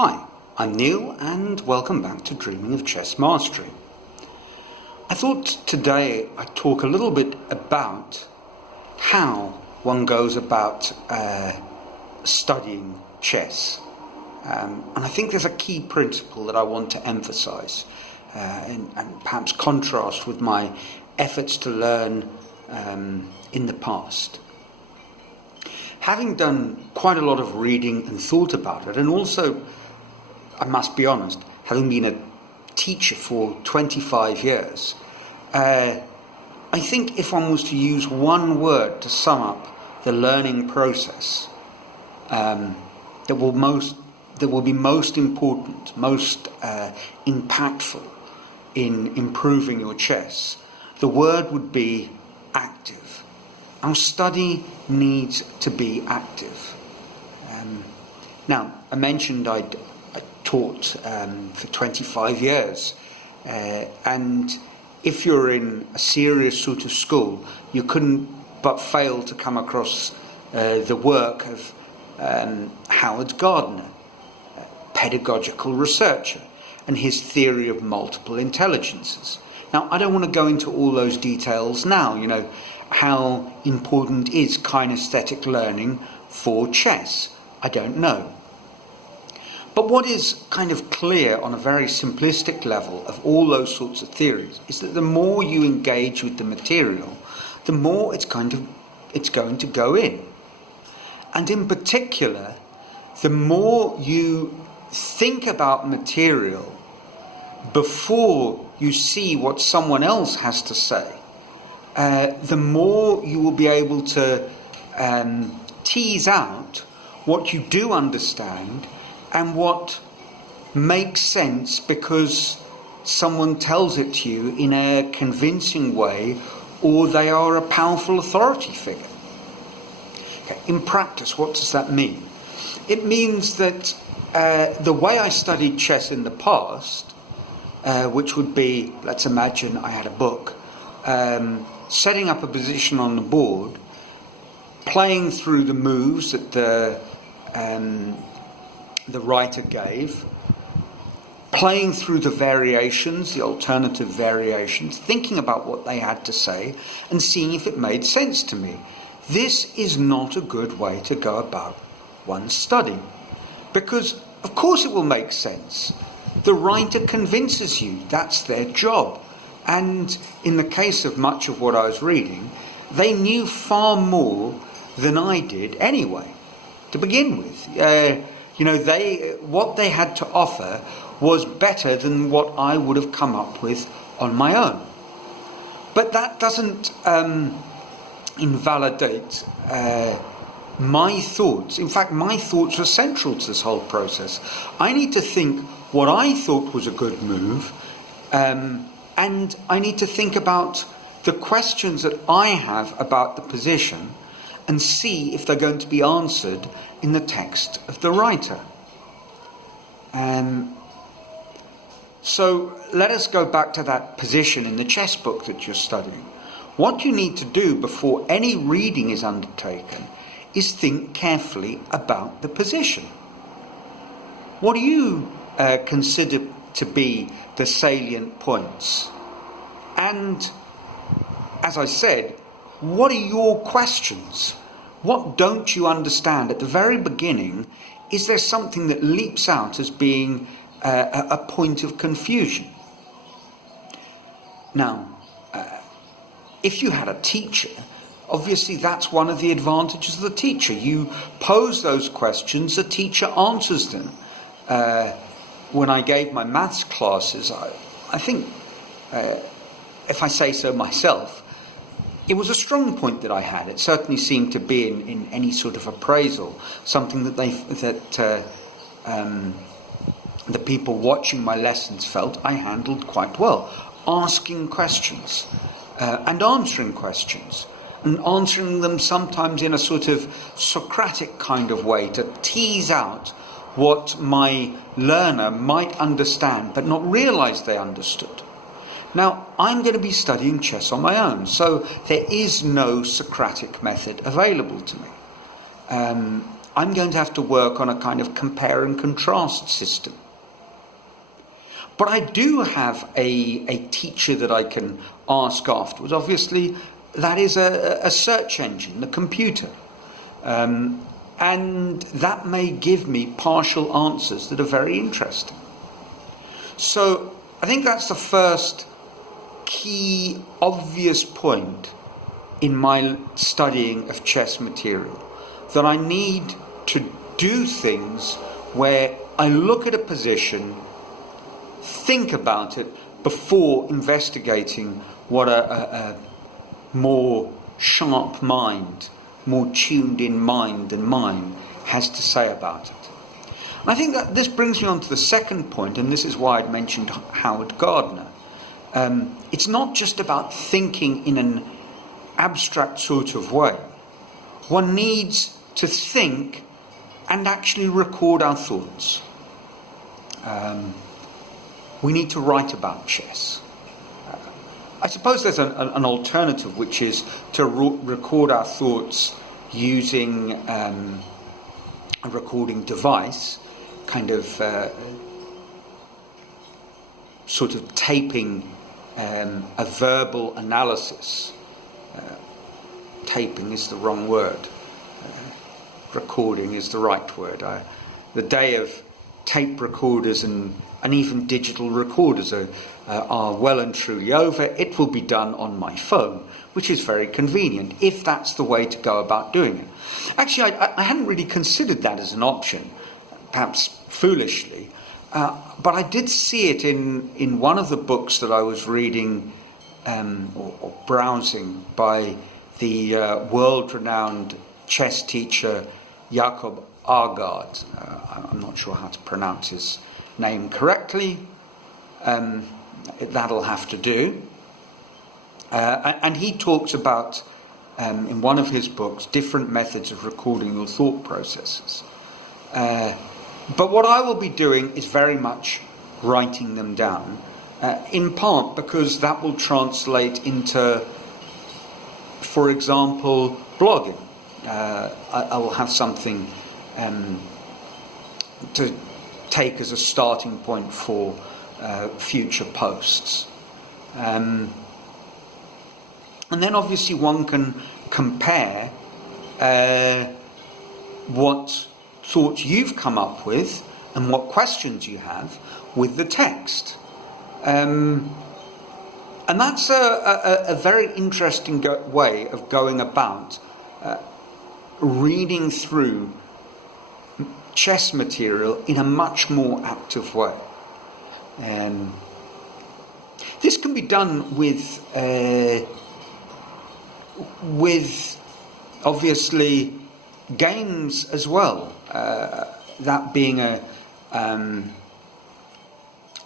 Hi, I'm Neil and welcome back to Dreaming of Chess Mastery. I thought today I'd talk a little bit about how one goes about studying chess. And I think there's a key principle that I want to emphasize and perhaps contrast with my efforts to learn in the past. Having done quite a lot of reading and thought about it, and also, I must be honest, having been a teacher for 25 years, I think if one was to use one word to sum up the learning process that will be most important, most impactful in improving your chess, the word would be active. Our study needs to be active. Now, I mentioned I taught for 25 years, and if you're in a serious sort of school, you couldn't but fail to come across the work of Howard Gardner, pedagogical researcher, and his theory of multiple intelligences. Now, I don't want to go into all those details now, how important is kinesthetic learning for chess? I don't know. But what is kind of clear on a very simplistic level of all those sorts of theories is that the more you engage with the material, the more it's going to go in. And in particular, the more you think about material before you see what someone else has to say, the more you will be able to tease out what you do understand and what makes sense because someone tells it to you in a convincing way, or they are a powerful authority figure. Okay, in practice, what does that mean? It means that the way I studied chess in the past, which would be, let's imagine I had a book, setting up a position on the board, playing through the moves that the writer gave, playing through the variations, the alternative variations, thinking about what they had to say, and seeing if it made sense to me. This is not a good way to go about one's study, because of course it will make sense. The writer convinces you, that's their job. And in the case of much of what I was reading, they knew far more than I did anyway, to begin with. What they had to offer was better than what I would have come up with on my own. But that doesn't invalidate my thoughts. In fact, my thoughts are central to this whole process. I need to think what I thought was a good move, and I need to think about the questions that I have about the position and see if they're going to be answered in the text of the writer. So let us go back to that position in the chess book that you're studying. What you need to do before any reading is undertaken is think carefully about the position. What do you consider to be the salient points? And, as I said, what are your questions? What don't you understand at the very beginning? Is there something that leaps out as being a point of confusion? Now, if you had a teacher, obviously that's one of the advantages of the teacher. You pose those questions, the teacher answers them. When I gave my maths classes, I think, if I say so myself, it was a strong point that I had. It certainly seemed to be in any sort of appraisal, something that the people watching my lessons felt I handled quite well. Asking questions and answering questions, and answering them sometimes in a sort of Socratic kind of way to tease out what my learner might understand but not realize they understood. Now, I'm going to be studying chess on my own, so there is no Socratic method available to me. I'm going to have to work on a kind of compare and contrast system. But I do have a teacher that I can ask afterwards. Obviously, that is a search engine, the computer. And that may give me partial answers that are very interesting. So I think that's the first key, obvious point in my studying of chess material, that I need to do things where I look at a position, think about it before investigating what a more sharp mind, more tuned in mind than mine has to say about it. And I think that this brings me on to the second point, and this is why I'd mentioned Howard Gardner. It's not just about thinking in an abstract sort of way. One needs to think and actually record our thoughts. We need to write about chess. I suppose there's an alternative, which is to record our thoughts using a recording device, kind of sort of taping a verbal analysis. Taping is the wrong word. Recording is the right word. The day of tape recorders and even digital recorders are well and truly over. It will be done on my phone, which is very convenient, if that's the way to go about doing it. Actually, I hadn't really considered that as an option, perhaps foolishly, but I did see it in one of the books that I was reading or browsing by the world-renowned chess teacher Jakob Aagaard. I'm not sure how to pronounce his name correctly. That'll have to do. And he talks about, in one of his books, different methods of recording your thought processes. But what I will be doing is very much writing them down, in part because that will translate into, for example, blogging. I will have something to take as a starting point for future posts. And then obviously one can compare what thoughts you've come up with and what questions you have with the text. And that's a very interesting way of going about reading through chess material in a much more active way. This can be done with obviously games as well. That being a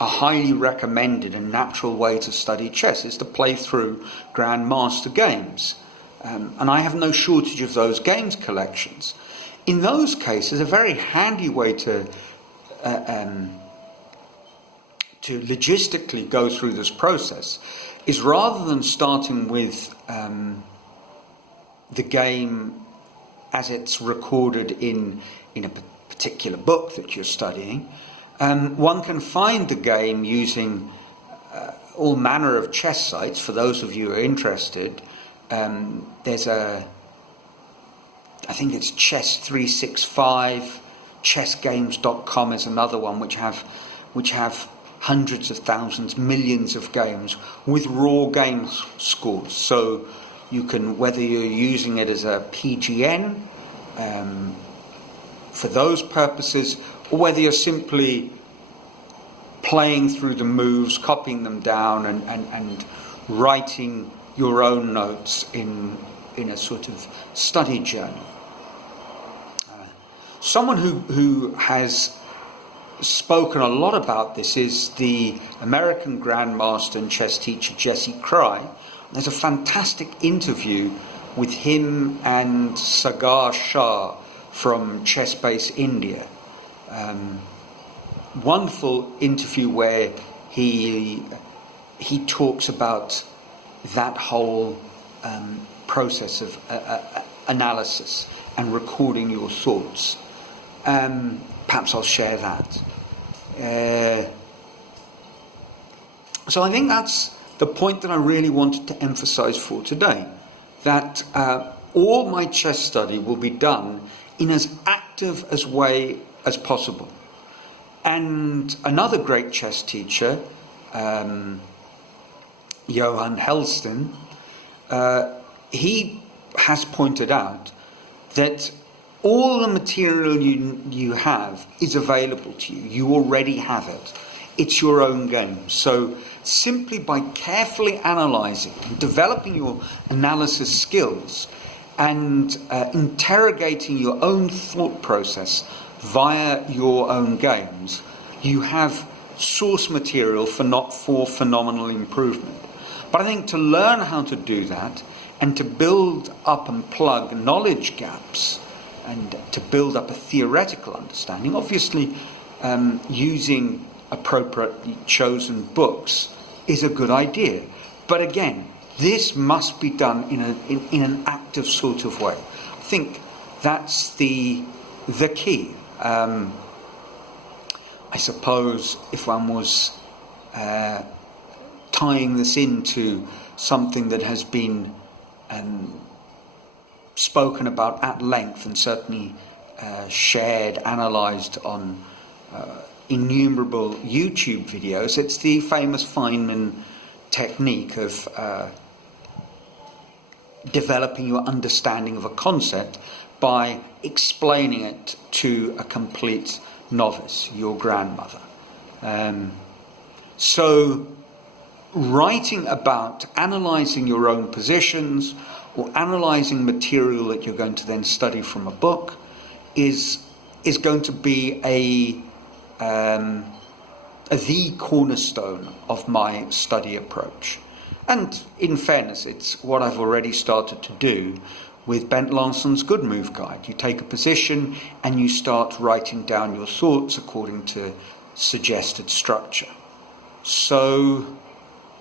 highly recommended and natural way to study chess is to play through Grandmaster games. And I have no shortage of those games collections. In those cases, a very handy way to logistically go through this process is, rather than starting with the game as it's recorded in a particular book that you're studying, one can find the game using all manner of chess sites. For those of you who are interested, there's I think it's Chess365, chessgames.com is another one, which have hundreds of thousands, millions of games with raw game scores. So you can, whether you're using it as a PGN for those purposes, or whether you're simply playing through the moves, copying them down and writing your own notes in a sort of study journal. Someone who has spoken a lot about this is the American grandmaster and chess teacher Jesse Kraai. There's a fantastic interview with him and Shagar Shah from Chess Base India. Wonderful interview where he talks about that whole process of analysis and recording your thoughts. perhaps I'll share that. So I think that's the point that I really wanted to emphasize for today, that all my chess study will be done in as active a way as possible. And another great chess teacher, Johan Helston, he has pointed out that all the material you have is available to you. You already have it. It's your own game. So simply by carefully analysing and developing your analysis skills and interrogating your own thought process via your own games, you have source material for phenomenal improvement. But I think to learn how to do that and to build up and plug knowledge gaps and to build up a theoretical understanding, obviously using appropriately chosen books is a good idea. But again, this must be done in an active sort of way. I think that's the key. I suppose if one was tying this into something that has been spoken about at length and certainly shared, analysed on innumerable YouTube videos, it's the famous Feynman technique of developing your understanding of a concept by explaining it to a complete novice, your grandmother. So writing about analysing your own positions or analysing material that you're going to then study from a book is going to be the cornerstone of my study approach. And in fairness, it's what I've already started to do with Bent Larson's Good Move Guide. You take a position and you start writing down your thoughts according to suggested structure. So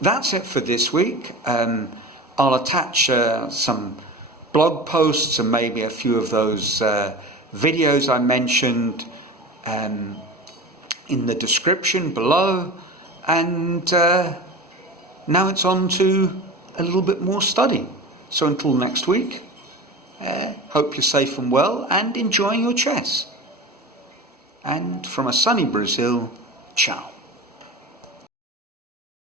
that's it for this week. I'll attach some blog posts and maybe a few of those videos I mentioned in the description below. And now it's on to a little bit more study. So until next week, hope you're safe and well and enjoying your chess. And from a sunny Brazil, ciao.